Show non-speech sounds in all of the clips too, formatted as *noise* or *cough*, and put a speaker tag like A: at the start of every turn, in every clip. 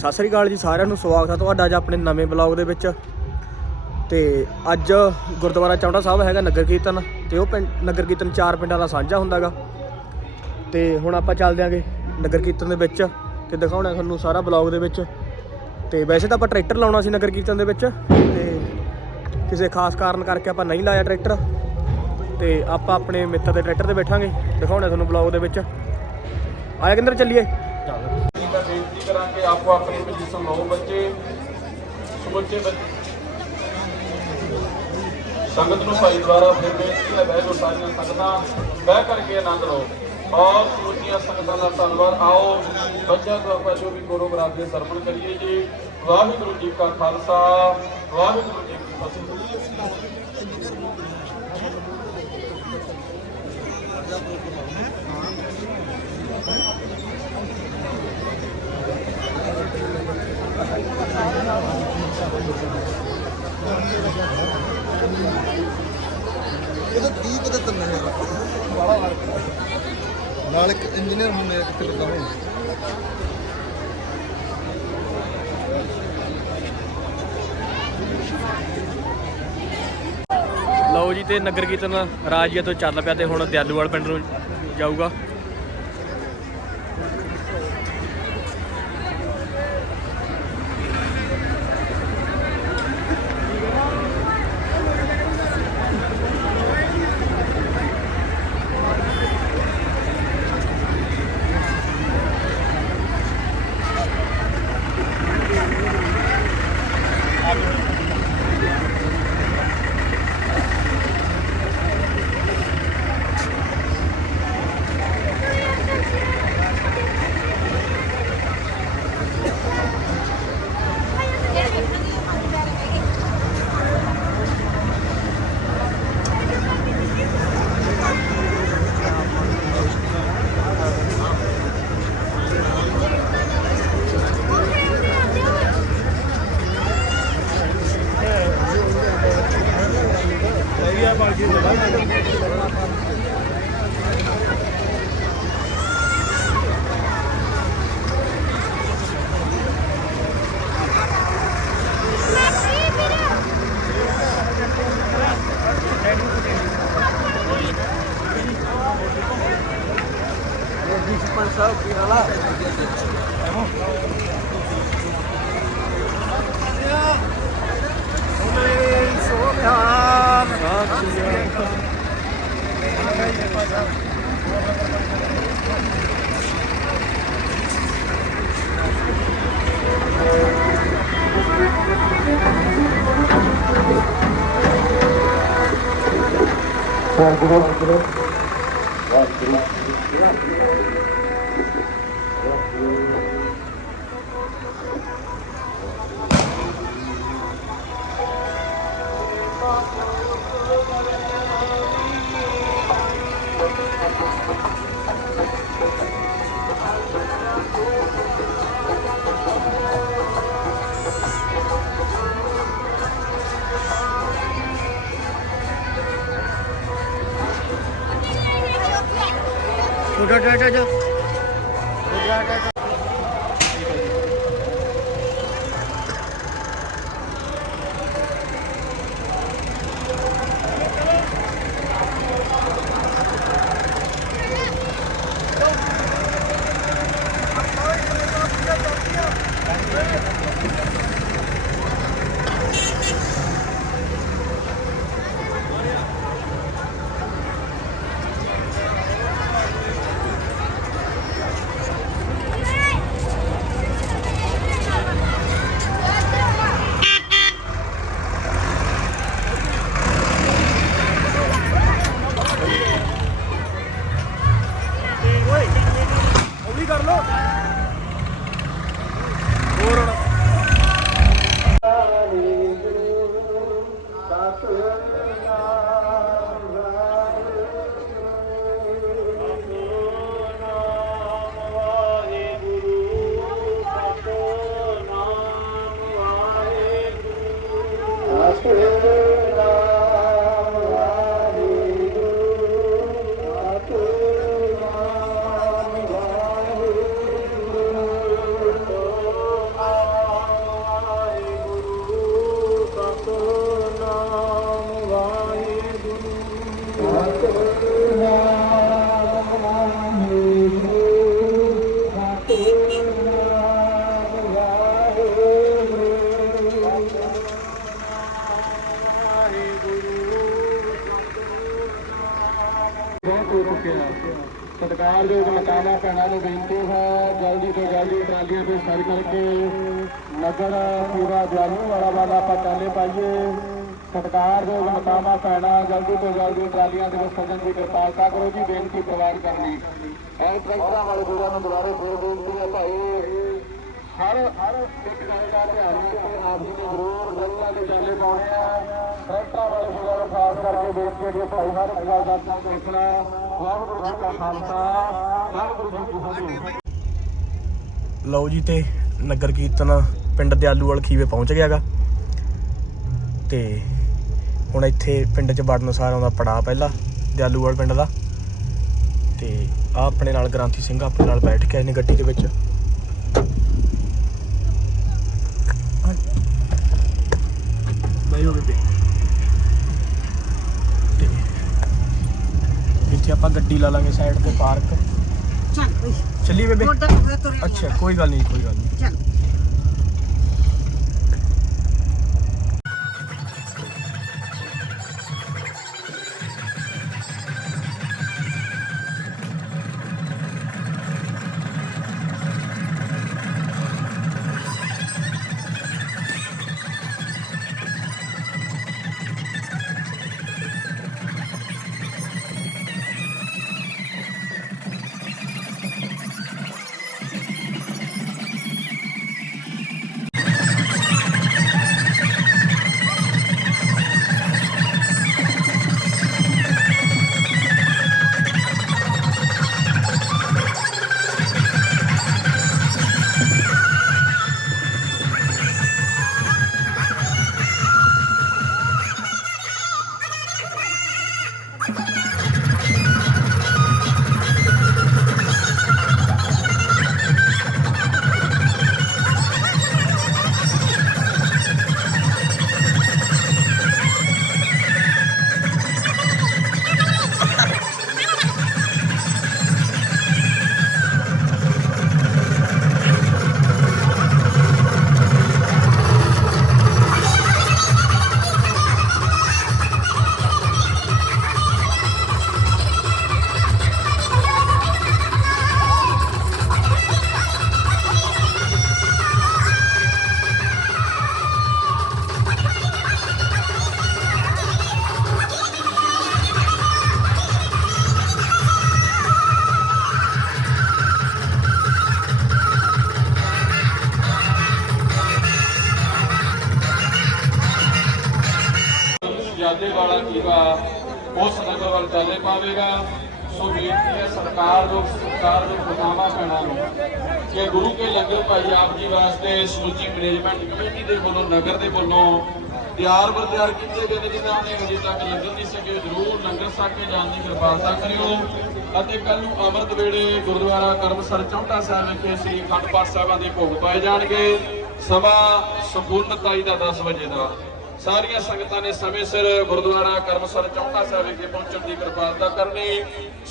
A: ਸਤਿ ਸ੍ਰੀ ਅਕਾਲ ਜੀ ਸਾਰਿਆਂ ਨੂੰ, ਸਵਾਗਤ ਹੈ ਤੁਹਾਡਾ ਅੱਜ ਆਪਣੇ ਨਵੇਂ ਬਲੌਗ ਦੇ ਵਿੱਚ। ਤੇ ਅੱਜ ਗੁਰਦੁਆਰਾ ਚੌਂਡਾ ਸਾਹਿਬ ਹੈਗਾ ਨਗਰ ਕੀਰਤਨ, ਤੇ ਉਹ ਪਿੰਡ ਨਗਰ ਕੀਰਤਨ ਚਾਰ ਪਿੰਡਾਂ ਦਾ ਸਾਂਝਾ ਹੁੰਦਾਗਾ। ਤੇ ਹੁਣ ਆਪਾਂ ਚੱਲਦੇ ਆਂਗੇ ਨਗਰ ਕੀਰਤਨ ਦੇ ਵਿੱਚ, ਤੇ ਦਿਖਾਉਣਾ ਤੁਹਾਨੂੰ ਸਾਰਾ ਬਲੌਗ ਦੇ ਵਿੱਚ। ਤੇ ਵੈਸੇ ਤਾਂ ਆਪਾਂ ਟਰੈਕਟਰ ਲਾਉਣਾ ਸੀ ਨਗਰ ਕੀਰਤਨ ਦੇ ਵਿੱਚ, ਤੇ ਕਿਸੇ ਖਾਸ ਕਾਰਨ ਕਰਕੇ ਆਪਾਂ ਨਹੀਂ ਲਾਇਆ ਟਰੈਕਟਰ। ਤੇ ਆਪਾਂ ਆਪਣੇ ਮਿੱਤਰ ਦੇ ਟਰੈਕਟਰ ਤੇ ਬੈਠਾਂਗੇ, ਦਿਖਾਉਣਾ ਤੁਹਾਨੂੰ ਬਲੌਗ ਦੇ ਵਿੱਚ। ਆਇਆ ਕਿੰਦਰ ਚੱਲੀਏ?
B: ਜੀ ਕਰਾਂਗੇ ਆਪੋ ਆਪਣੀ ਪੋਜੀਸ਼ਨ ਲਓ ਬੱਚੇ, ਸਮੁੱਚੇ ਬੱਚੇ। ਸੰਗਤ ਨੂੰ ਭਾਈ ਦੁਆਰਾ ਫਿਰ ਬੇਨਤੀ ਹੈ, ਬਹਿ ਜੋ ਸਾਰੀਆਂ ਸੰਗਤਾਂ, ਬਹਿ ਕਰਕੇ ਆਨੰਦ ਲਓ। ਔਰ ਸਮੁੱਚੀਆਂ ਸੰਗਤਾਂ ਦਾ ਧੰਨਵਾਦ। ਆਓ ਬੱਚਿਆਂ ਤੋਂ ਆਪਾਂ ਜੋ ਵੀ ਗੁਰੂ ਗ੍ਰੰਥ ਦੇ ਸਰਪਣ ਕਰੀਏ ਜੀ। ਵਾਹਿਗੁਰੂ ਜੀ ਕਾ ਖਾਲਸਾ, ਵਾਹਿਗੁਰੂ ਜੀ ਕੀ ਫਤਿਹ।
C: ਨਾਲ ਇੱਕ ਇੰਜੀਨੀਅਰ ਹੁੰਦੇ ਆ ਕਿਤੇ ਲੱਗਾ ਹੋਣਾ
A: ਲਓ ਜੀ, ਤੇ ਨਗਰ ਕੀਰਤਨ ਰਾਜੀਆ ਤੋਂ ਚੱਲ ਪਿਆ ਤੇ ਹੁਣ ਦਿਆਲੂਵਾਲ ਪਿੰਡ ਨੂੰ ਜਾਊਗਾ।
B: 고맙습니다. 就这这这这就这这这。ਨਗਰ ਪੂਰਾ ਜਾਨੂ ਵਾਲਾ ਵਾਲਾ ਆਪਾਂ ਚਾਲੇ ਪਾਈਏ। ਸਤਿਕਾਰਯੋਗ ਮਕਾਨਾ ਭੈਣਾਂ ਜਲਦੀ ਤੋਂ ਜਲਦੀ ਟਰਾਲੀਆਂ ਦੇ ਸੱਜਣ ਦੀ ਕਿਰਪਾਲਤਾ ਕਰੋ ਜੀ ਬੇਨਤੀ ਪ੍ਰਵਾਨ ਕਰਨ ਲਈ ਐ ਟਰੈਕਟਰਾਂ ਵਾਲੇ ਵੀਰਾਂ ਨੂੰ ਦੁਬਾਰੇ ਫੇਰ ਬੇਨਤੀ ਹੈ ਭਾਈ ਹਰ ਹਰ ਇੱਕ ਗੱਲ ਦਾ ਧਿਆਨ ਰੱਖੋ ਆਪ ਜੀ ਨੇ ਜ਼ਰੂਰ ਗੱਲਾਂ ਦੇ ਚਾਲੇ ਪਾਉਣੇ ਆ। ਟਰੈਕਟਰਾਂ ਵਾਲੇ ਵੀਰਾਂ ਨੂੰ ਖਾਸ ਕਰਕੇ ਬੇਨਤੀ ਹੈ ਕਿ ਭਾਈ ਹਰ ਇੱਕ ਗੱਲ ਦਾ ਧਿਆਨ ਰੱਖਣਾ ਵਾਹਿਗੁਰੂ ਜੀ ਕਾ ਖਾਲਸਾ ਵਾਹਿਗੁਰੂ ਜੀ ਕੀ ਫਤਿਹ।
A: ਲਓ ਜੀ ਤੇ ਨਗਰ ਕੀਰਤਨ ਪਿੰਡ ਦਿਆਲੂਵਾਲ ਖੀਵੇ ਪਹੁੰਚ ਗਿਆਗਾ। ਤੇ ਹੁਣ ਇੱਥੇ ਪਿੰਡ 'ਚ ਵੜਨ ਸਾਰ ਆਉਂਦਾ ਪੜਾ ਪਹਿਲਾ ਦਿਆਲੂਵਾਲ ਪਿੰਡ ਦਾ। ਤੇ ਆ ਆਪਣੇ ਨਾਲ ਗ੍ਰਾਂਥੀ ਸਿੰਘ ਆਪਣੇ ਨਾਲ ਬੈਠ ਕੇ ਆਏ ਨੇ ਗੱਡੀ ਦੇ ਵਿੱਚ। ਬੈਠੋ ਇੱਥੇ ਆਪਾਂ ਗੱਡੀ ਲਾ ਲਾਂਗੇ ਸਾਈਡ ਤੇ ਪਾਰਕ।
D: ਚੱਲ
A: ਬੇਬੇ?
D: ਤੁਰ
A: ਅੱਛਾ ਕੋਈ ਗੱਲ ਨਹੀਂ ਕੋਈ ਗੱਲ ਨਹੀਂ।
D: ਚੱਲ।
B: あ! *laughs* ਖੁਦਾਵਾ ਨੂੰ। ਕਿ ਗੁਰੂ ਕੇ ਲੰਗਰ ਭਾਈ ਆਪ ਜੀ ਵਾਸਤੇ ਸਮੁੱਚੀ ਮੈਨੇਜਮੈਂਟ ਕਮੇਟੀ ਦੇ ਵੱਲੋਂ, ਨਗਰ ਦੇ ਵੱਲੋਂ ਤਿਆਰ ਬਰ ਕੀਤੇ ਗਏ ਨੇ, ਜਿਨ੍ਹਾਂ ਨੇ ਅਜੇ ਤੱਕ ਲੰਗਰ ਨਹੀਂ ਸਕੇ ਜ਼ਰੂਰ ਲੰਗਰ ਛਕ ਕੇ ਜਾਣ ਦੀ ਕਿਰਪਾਲਤਾ ਕਰਿਓ। ਅਤੇ ਕੱਲ ਨੂੰ ਅੰਮ੍ਰਿਤ ਵੇਲੇ ਗੁਰਦੁਆਰਾ ਕਰਮਸਰ ਚੌਂਟਾ ਸਾਹਿਬ ਵਿਖੇ ਸ੍ਰੀ ਅਖੰਡ ਪਾਠ ਸਾਹਿਬਾਂ ਦੇ ਭੋਗ ਪਾਏ ਜਾਣਗੇ। ਸਮਾਂ ਸੰਪੂਰਨਤਾਈ ਦਾ 10 ਵਜੇ ਦਾ। ਸਾਰੀਆਂ ਸੰਗਤਾਂ ਨੇ ਸਮੇਂ ਸਿਰ ਗੁਰਦੁਆਰਾ ਕਰਮਸਰ ਚੌਂਟਾ ਸਾਹਿਬ ਵਿਖੇ ਪਹੁੰਚਣ ਦੀ ਕਿਰਪਾਲਤਾ ਕਰਨੀ,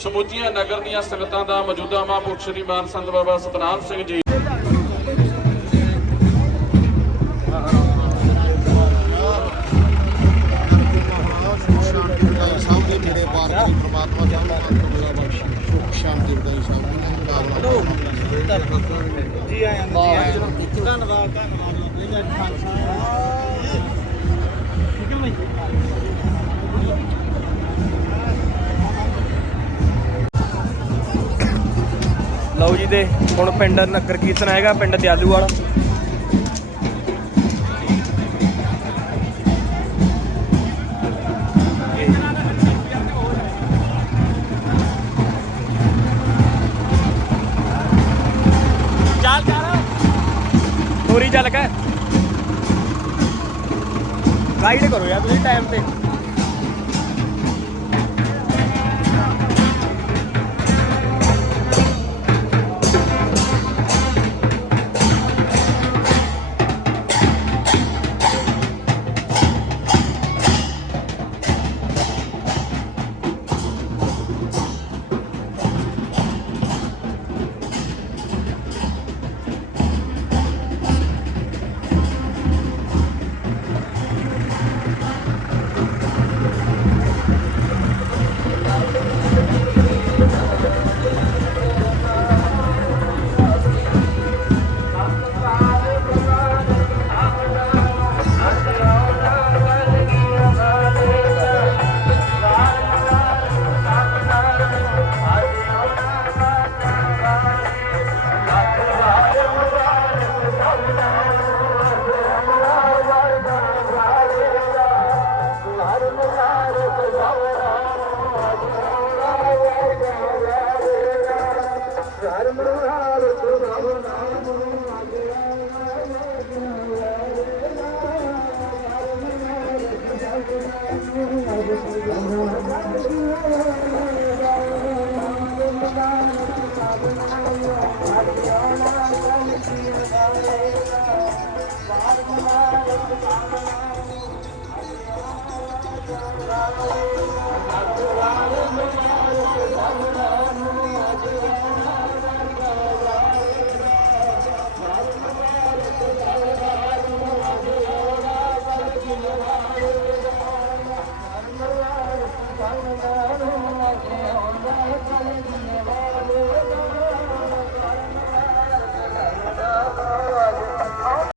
B: ਸਮੁੱਚੀਆਂ ਨਗਰ ਦੀਆਂ ਸੰਗਤਾਂ ਦਾ ਮੌਜੂਦਾ ਮਹਾਂਪੁਰਖ ਸ੍ਰੀ ਮਾਨ ਸੰਤ ਬਾਬਾ ਸਤਨਾਮ ਸਿੰਘ ਜੀ।
A: ਜੀ ਆਇਆਂ ਜੀ ਧੰਨਵਾਦ ਧੰਨਵਾਦ। ਜੀ ਖਾਲਸਾ ਲਓ ਜੀ ਤੇ ਹੁਣ ਪਿੰਡ ਨਗਰ ਕੀਰਤਨ ਹੈਗਾ, ਪਿੰਡ ਦਿਆਲੂ ਵਾਲਾ। ਚੱਲ ਚੱਲ ਪੂਰੀ ਚੱਲ ਕੇ ਗਾਈਡ ਕਰੋ ਯਾਰ ਤੁਸੀਂ ਟਾਈਮ ਤੇ।